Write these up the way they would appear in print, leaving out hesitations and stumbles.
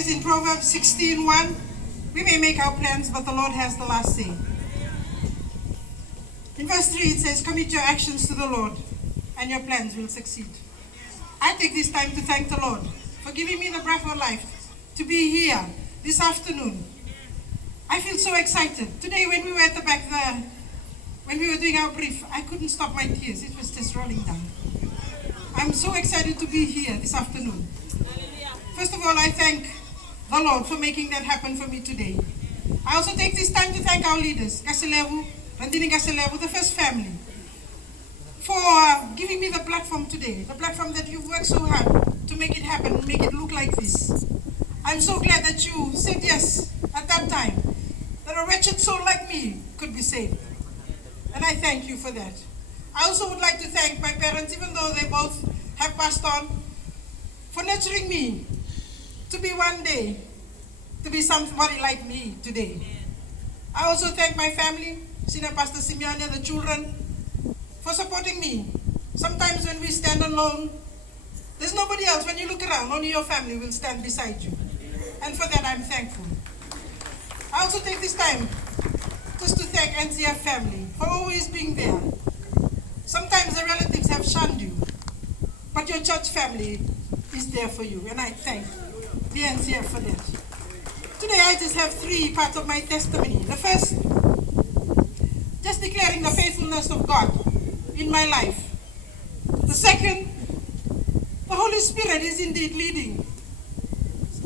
says in Proverbs 16:1, we may make our plans, but the Lord has the last say. In verse 3, it says, commit your actions to the Lord, and your plans will succeed. I take this time to thank the Lord for giving me the breath of life to be here this afternoon. I feel so excited. Today when we were at the back there, when we were doing our brief, I couldn't stop my tears. It was just rolling down. I'm so excited to be here this afternoon. First of all, I thank the Lord for making that happen for me today. I also take this time to thank our leaders, Radini the first family, for giving me the platform today, the platform that you've worked so hard to make it happen and make it look like this. I'm so glad that you said yes at that time, that a wretched soul like me could be saved. And I thank you for that. I also would like to thank my parents, even though they both have passed on, for nurturing me to be one day, to be somebody like me today. I also thank my family, Senior Pastor Simeone, the children, for supporting me. Sometimes when we stand alone, there's nobody else. When you look around, only your family will stand beside you. And for that, I'm thankful. I also take this time just to thank NCF family for always being there. Sometimes the relatives have shunned you, but your church family is there for you, and I thank the NCF for that. Today, I just have 3 parts of my testimony. The first, just declaring the faithfulness of God in my life. The second, the Holy Spirit is indeed leading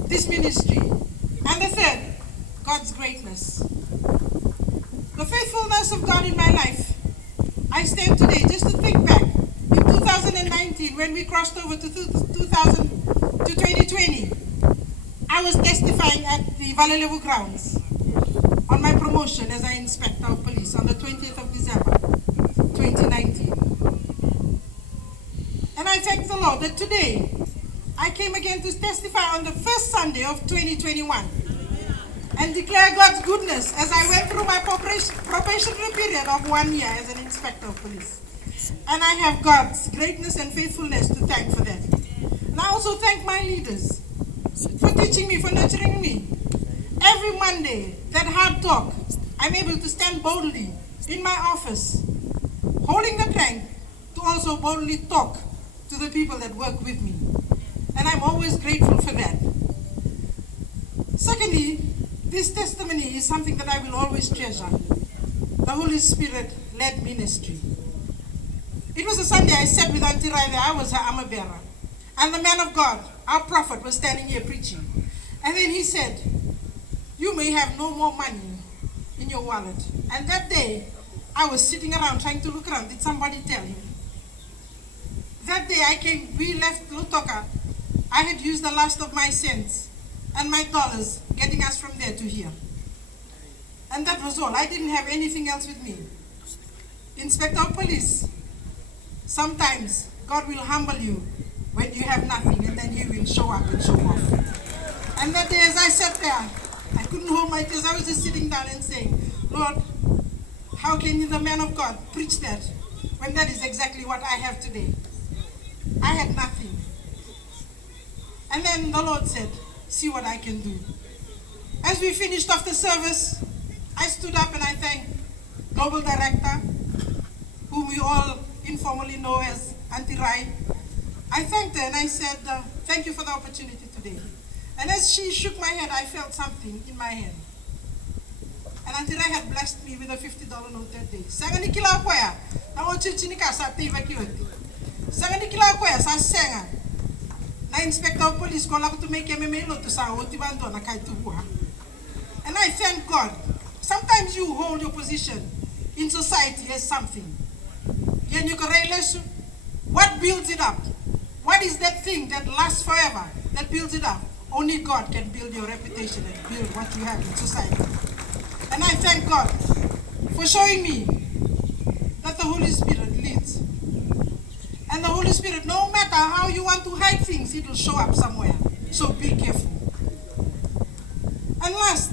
this ministry. And the third, God's greatness. The faithfulness of God in my life. I stand today just to think back in 2019 when we crossed over to 2020. I was testifying at the Valelevu grounds on my promotion as an inspector of police on the 20th of December 2019. And I thank the Lord that today I came again to testify on the first Sunday of 2021 and declare God's goodness as I went through my probationary period of 1 year as an inspector of police. And I have God's greatness and faithfulness to thank for that. And I also thank my leaders for teaching me, for nurturing me. Every Monday, that hard talk, I'm able to stand boldly in my office, holding the plank, to also boldly talk to the people that work with me. And I'm always grateful for that. Secondly, this testimony is something that I will always treasure. The Holy Spirit-led ministry. It was a Sunday I sat with Auntie Rai there. I was her armor bearer. And the man of God, our prophet, was standing here preaching. And then he said, you may have no more money in your wallet. And that day, I was sitting around trying to look around. Did somebody tell you? That day I came, we left Lutoka. I had used the last of my cents and my dollars, getting us from there to here. And that was all. I didn't have anything else with me. Inspector of Police, sometimes God will humble you when you have nothing, and then He will show up and show off. And that day as I sat there, I couldn't hold my tears. I was just sitting down and saying, Lord, how can the man of God preach that when that is exactly what I have today? I had nothing. And then the Lord said, see what I can do. As we finished off the service, I stood up and I thanked Global Director, whom we all informally know as Auntie Rai. I thanked her and I said, thank you for the opportunity today. And as she shook my hand, I felt something in my hand. And Auntie Rai had blessed me with a $50 note that day. Sangani kila kwaya, na ochichinika sa teiva kiwati. Sangani kila kwaya sa senga. Na inspector of police ko lako to make MMA to sa otibando na kai tuwa. And I thank God. Sometimes you hold your position in society as something. Then you can realize what builds it up. What is that thing that lasts forever, that builds it up? Only God can build your reputation and build what you have in society. And I thank God for showing me that the Holy Spirit leads. And the Holy Spirit, no matter how you want to hide things, it will show up somewhere. So be careful. And last,